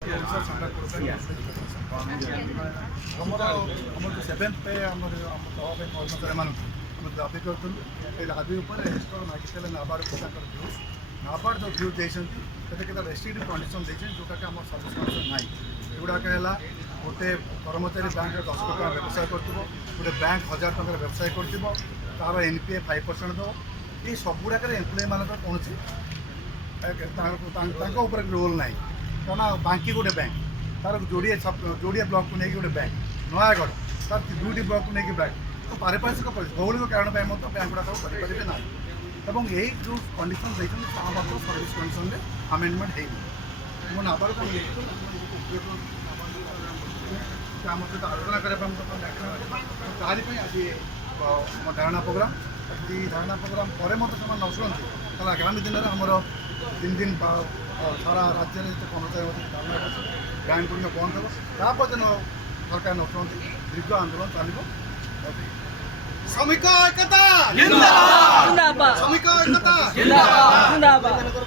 ଆମର seventh pay ଆମର ଦବା ପାଇଁ କର୍ମଚାରୀମାନଙ୍କୁ ଆମେ ଦାବି କରୁଥିଲୁ। ଏ ଦାବି ଉପରେ ରେଜିଷ୍ଟର ମାଗିଥିଲେ ନାବାର୍ଡ଼କୁ ତାଙ୍କର ଭ୍ୟୁଜ୍। ନାବାର୍ଡ଼ ଯେଉଁ ଭ୍ୟୁଜ୍ ଦେଇଛନ୍ତି ସେଥିରେ କେତେ ରେଷ୍ଟ୍ରିକ୍ଟିଭ୍ କଣ୍ଡିସନ୍ ଦେଇଛନ୍ତି ଯେଉଁଟାକି ଆମର ସର୍ଭିସ୍ କଣ୍ଡିସନ୍ ନାହିଁ। ଏଗୁଡ଼ାକ ହେଲା ଗୋଟେ କର୍ମଚାରୀ ବ୍ୟାଙ୍କରେ 10 କୋଟି ଟଙ୍କା ବ୍ୟବସାୟ କରୁଥିବ, ଗୋଟେ ବ୍ୟାଙ୍କ 1000 ଟଙ୍କାର ବ୍ୟବସାୟ କରୁଥିବ, ତା'ର NPA 5% ଦେବ। ଏଇ ସବୁଗୁଡ଼ାକରେ ଏମ୍ପ୍ଲୟିମାନଙ୍କର କୌଣସି ତାଙ୍କ ଉପରେ ରୋଲ୍ ନାହିଁ। କାରଣ ବାଙ୍କି ଗୋଟେ ବ୍ୟାଙ୍କ, ତାର ଯୋଡ଼ିଏ ବ୍ଲକକୁ ନେଇକି ଗୋଟେ ବ୍ୟାଙ୍କ, ନୟାଗଡ଼ ତାର 2ଟି ବ୍ଲକକୁ ନେଇକି ବ୍ୟାଙ୍କ, ତ ପାରିପାର୍ଶ୍ୱିକ ଭୌଗୋଳିକ କାରଣ ପାଇଁ ମଧ୍ୟ ବ୍ୟାଙ୍କ ଗୁଡ଼ାକ କରିପାରିବେ ନାହିଁ। ଏବଂ ଏଇ ଯେଉଁ କଣ୍ଡିସନ୍ ଦେଇଛନ୍ତି ତାହା ମଧ୍ୟ ସର୍ଭିସ୍ କଣ୍ଡିସନ୍ରେ ଆମେଣ୍ଡମେଣ୍ଟ ହେଇନି। ମୁଁ ନାବାର୍ଡ଼କୁ ଆମ ସହିତ ଆଲୋଚନା କରିବା ପାଇଁ ତାରି ପାଇଁ ଆଜି ଧାରଣା ପ୍ରୋଗ୍ରାମ। ଆଜି ଧାରଣା ପ୍ରୋଗ୍ରାମ ପରେ ମଧ୍ୟ ସେମାନେ ନ ଶୁଣନ୍ତି ତାହେଲେ ଆଗାମୀ ଦିନରେ ଆମର 3 ଦିନ ସାରା ରାଜ୍ୟରେ ଯେତେ କର୍ମଚାରୀ ମଧ୍ୟ ଧାରଣା ଅଛି, ବ୍ୟାଙ୍କ ଗୁଡ଼ିକ ବନ୍ଦ ହେବ। ତାପରେ ଯେନ ସରକାର ନ ଶୁଣନ୍ତି ଦୀର୍ଘ ଆନ୍ଦୋଳନ ଚାଲିବ। ଶ୍ରମିକ ଏକତା।